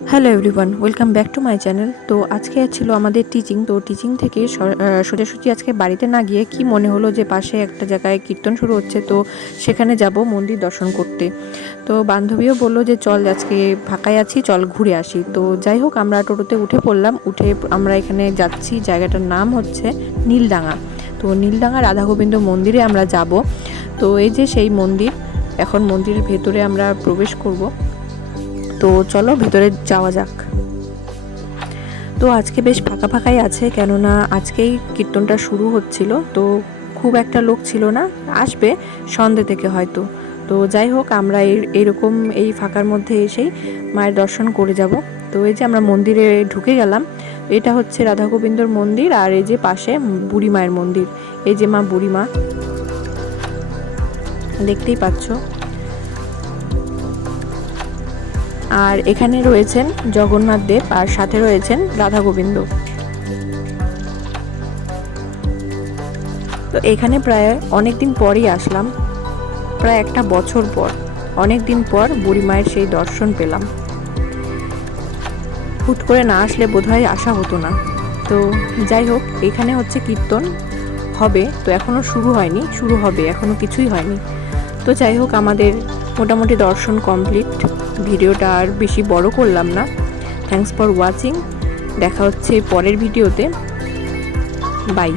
Hello everyone, welcome back to my channel. তো আজকে ছিল আমাদের টিচিং। তো টিচিং থেকে সোজাসুজি আজকে বাড়িতে না গিয়ে কি মনে হলো যে পাশে একটা জায়গায় কীর্তন শুরু হচ্ছে, তো সেখানে যাব মন্দির দর্শন করতে। তো বান্ধবীও বললো যে চল, আজকে ফাঁকাই আছি, চল ঘুরে আসি। তো যাই হোক, আমরা টোটোতে উঠে পড়লাম। উঠে আমরা এখানে যাচ্ছি, জায়গাটার নাম হচ্ছে নীলডাঙা। তো নীলডাঙা রাধা গোবিন্দ মন্দিরে আমরা যাব। তো এই যে সেই মন্দির, এখন মন্দিরের ভেতরে আমরা প্রবেশ করব। তো চলো ভিতরে যাওয়া যাক। তো আজকে বেশ ফাঁকা ফাঁকাই আছে, কেননা আজকেই কীর্তনটা শুরু হচ্ছিল। তো খুব একটা লোক ছিল না, আসবে সন্ধ্যে থেকে হয়তো। তো যাই হোক, আমরা এরকম এই ফাঁকার মধ্যে এসেই মায়ের দর্শন করে যাব। তো এই যে আমরা মন্দিরে ঢুকে গেলাম। এটা হচ্ছে রাধা গোবিন্দর মন্দির, আর এই যে পাশে বুড়ি মায়ের মন্দির। এই যে মা বুড়ি মা, দেখতেই পাচ্ছ। আর এখানে রয়েছেন জগন্নাথ দেব, আর সাথে রয়েছেন রাধা গোবিন্দ। তো এখানে প্রায় অনেক দিন পরই আসলাম, প্রায় একটা বছর পর, অনেক দিন পর বুড়ি মায়ের সেই দর্শন পেলাম। হুট করে না আসলে বোধহয় আসা হতো না। তো যাই হোক, এখানে হচ্ছে কীর্তন হবে, তো এখনও শুরু হয়নি, শুরু হবে, এখনও কিছুই হয়নি। তো যাই হোক, আমাদের মোটামুটি দর্শন কমপ্লিট। ভিডিওটা আর বেশি বড় করলাম না। Thanks for watching. দেখা হচ্ছে পরের ভিডিওতে। বাই।